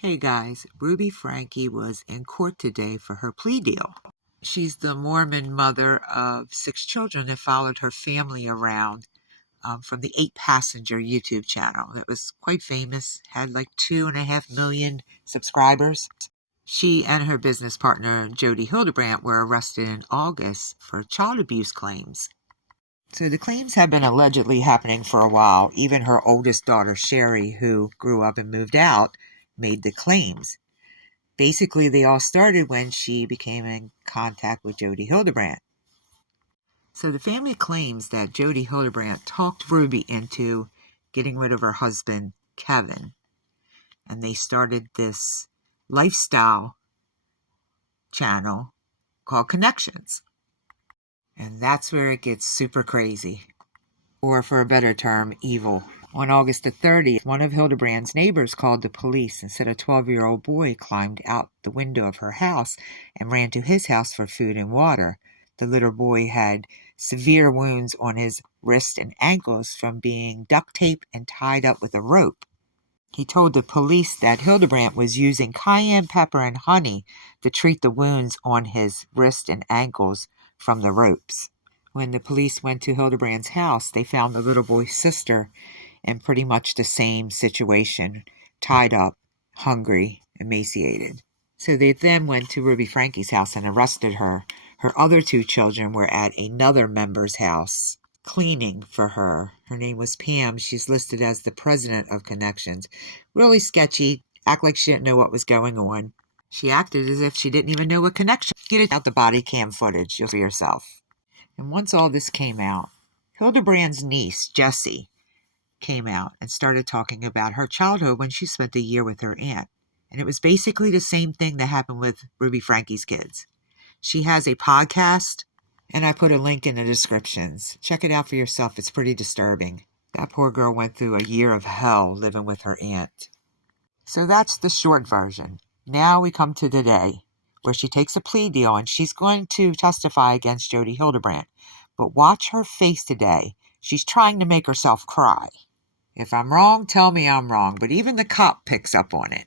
Hey guys, Ruby Frankie was in court today for her plea deal. She's the Mormon mother of 6 children that followed her family around from the 8-passenger YouTube channel that was quite famous, had like 2.5 million subscribers. She and her business partner, Jodi Hildebrandt, were arrested in August for child abuse claims. So the claims have been allegedly happening for a while. Even her oldest daughter, Sherry, who grew up and moved out, made the claims. Basically, they all started when she became in contact with Jodi Hildebrandt. So the family claims that Jodi Hildebrandt talked Ruby into getting rid of her husband, Kevin. And they started this lifestyle channel called Connections. And that's where it gets super crazy. Or for a better term, evil. On August the 30th, one of Hildebrandt's neighbors called the police and said a 12-year-old boy climbed out the window of her house and ran to his house for food and water. The little boy had severe wounds on his wrists and ankles from being duct taped and tied up with a rope. He told the police that Hildebrandt was using cayenne pepper and honey to treat the wounds on his wrists and ankles from the ropes. When the police went to Hildebrandt's house, they found the little boy's sister in pretty much the same situation, tied up, hungry, emaciated. So they then went to Ruby Frankie's house and arrested her. Her other 2 children were at another member's house cleaning for her. Her name was Pam. She's listed as the president of Connections. Really sketchy. Act like she didn't know what was going on. She acted as if she didn't even know what connection. Get it out the body cam footage. You'll see yourself. And once all this came out, Hildebrandt's niece, Jessie, came out and started talking about her childhood when she spent a year with her aunt. And it was basically the same thing that happened with Ruby Frankie's kids. She has a podcast, and I put a link in the descriptions. Check it out for yourself. It's pretty disturbing. That poor girl went through a year of hell living with her aunt. So that's the short version. Now we come to today, where she takes a plea deal and she's going to testify against Jodi Hildebrandt. But watch her face today. She's trying to make herself cry. If I'm wrong, tell me I'm wrong, but even the cop picks up on it.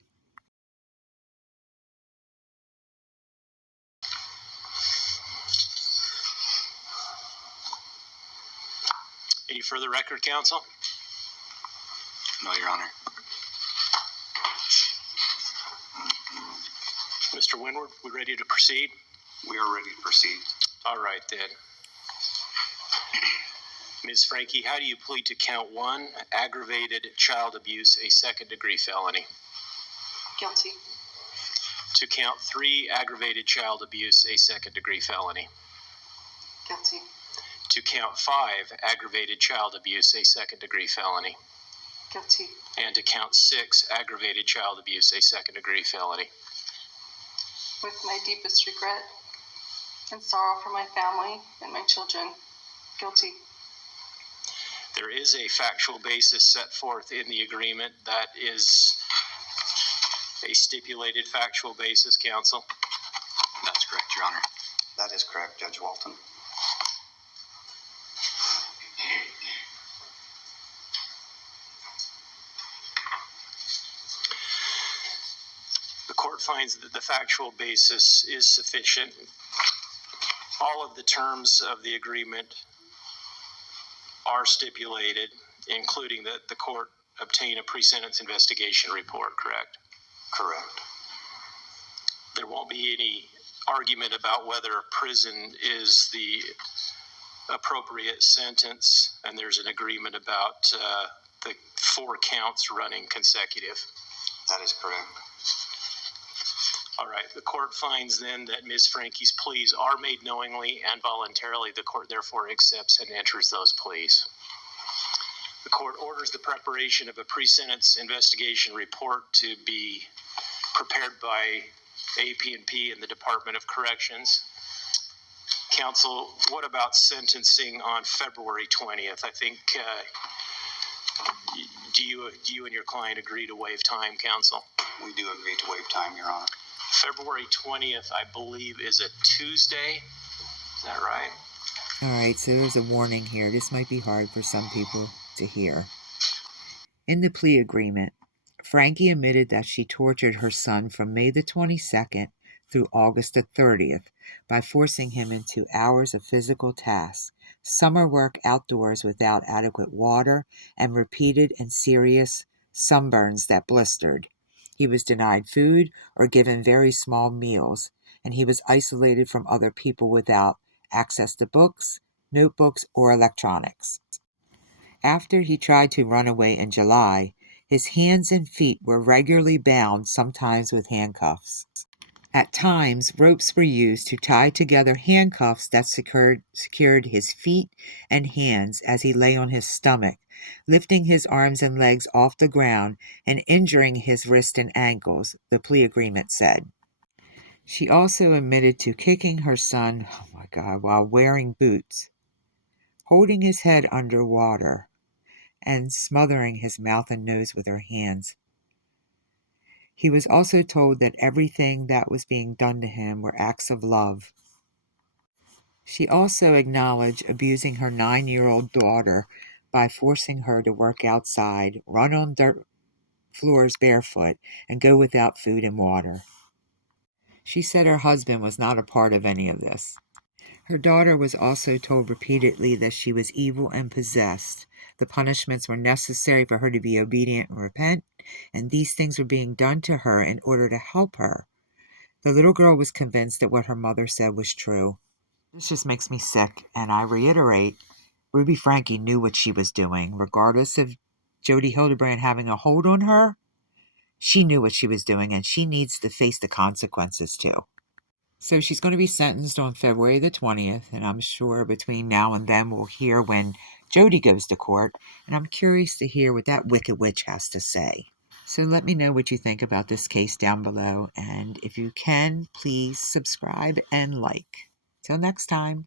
Any further record, counsel? No, Your Honor. Mr. Winward, we ready to proceed? We are ready to proceed. All right, then. Ms. Frankie, how do you plead to count 1, aggravated child abuse, a second-degree felony? Guilty. To count 3, aggravated child abuse, a second-degree felony? Guilty. To count 5, aggravated child abuse, a second-degree felony? Guilty. And to count 6, aggravated child abuse, a second-degree felony? With my deepest regret and sorrow for my family and my children, guilty. There is a factual basis set forth in the agreement that is a stipulated factual basis, counsel. That's correct, Your Honor. That is correct, Judge Walton. The court finds that the factual basis is sufficient. All of the terms of the agreement are stipulated, including that the court obtain a pre-sentence investigation report, correct? Correct. There won't be any argument about whether prison is the appropriate sentence, and there's an agreement about the 4 counts running consecutive. That is correct. All right, the court finds then that Ms. Frankie's pleas are made knowingly and voluntarily. The court therefore accepts and enters those pleas. The court orders the preparation of a pre-sentence investigation report to be prepared by AP&P and the Department of Corrections. Counsel, what about sentencing on February 20th? I think, do you and your client agree to waive time, counsel? We do agree to waive time, Your Honor. February 20th, I believe, is a Tuesday. Is that right? All right, so there's a warning here. This might be hard for some people to hear. In the plea agreement, Frankie admitted that she tortured her son from May the 22nd through August the 30th by forcing him into hours of physical tasks, summer work outdoors without adequate water, and repeated and serious sunburns that blistered. He was denied food or given very small meals, and he was isolated from other people without access to books, notebooks, or electronics. After he tried to run away in July, his hands and feet were regularly bound, sometimes with handcuffs. At times, ropes were used to tie together handcuffs that secured his feet and hands as he lay on his stomach, lifting his arms and legs off the ground and injuring his wrists and ankles, the plea agreement said. She also admitted to kicking her son, while wearing boots, holding his head under water, and smothering his mouth and nose with her hands. He was also told that everything that was being done to him were acts of love. She also acknowledged abusing her 9-year-old daughter by forcing her to work outside, run on dirt floors barefoot, and go without food and water. She said her husband was not a part of any of this. Her daughter was also told repeatedly that she was evil and possessed. The punishments were necessary for her to be obedient and repent, and these things were being done to her in order to help her. The little girl was convinced that what her mother said was true. This just makes me sick, and I reiterate, Ruby Frankie knew what she was doing. Regardless of Jodi Hildebrandt having a hold on her, she knew what she was doing, and she needs to face the consequences too. So she's going to be sentenced on February the 20th, and I'm sure between now and then we'll hear when Jodi goes to court, and I'm curious to hear what that wicked witch has to say. So let me know what you think about this case down below, and if you can, please subscribe and like. Till next time.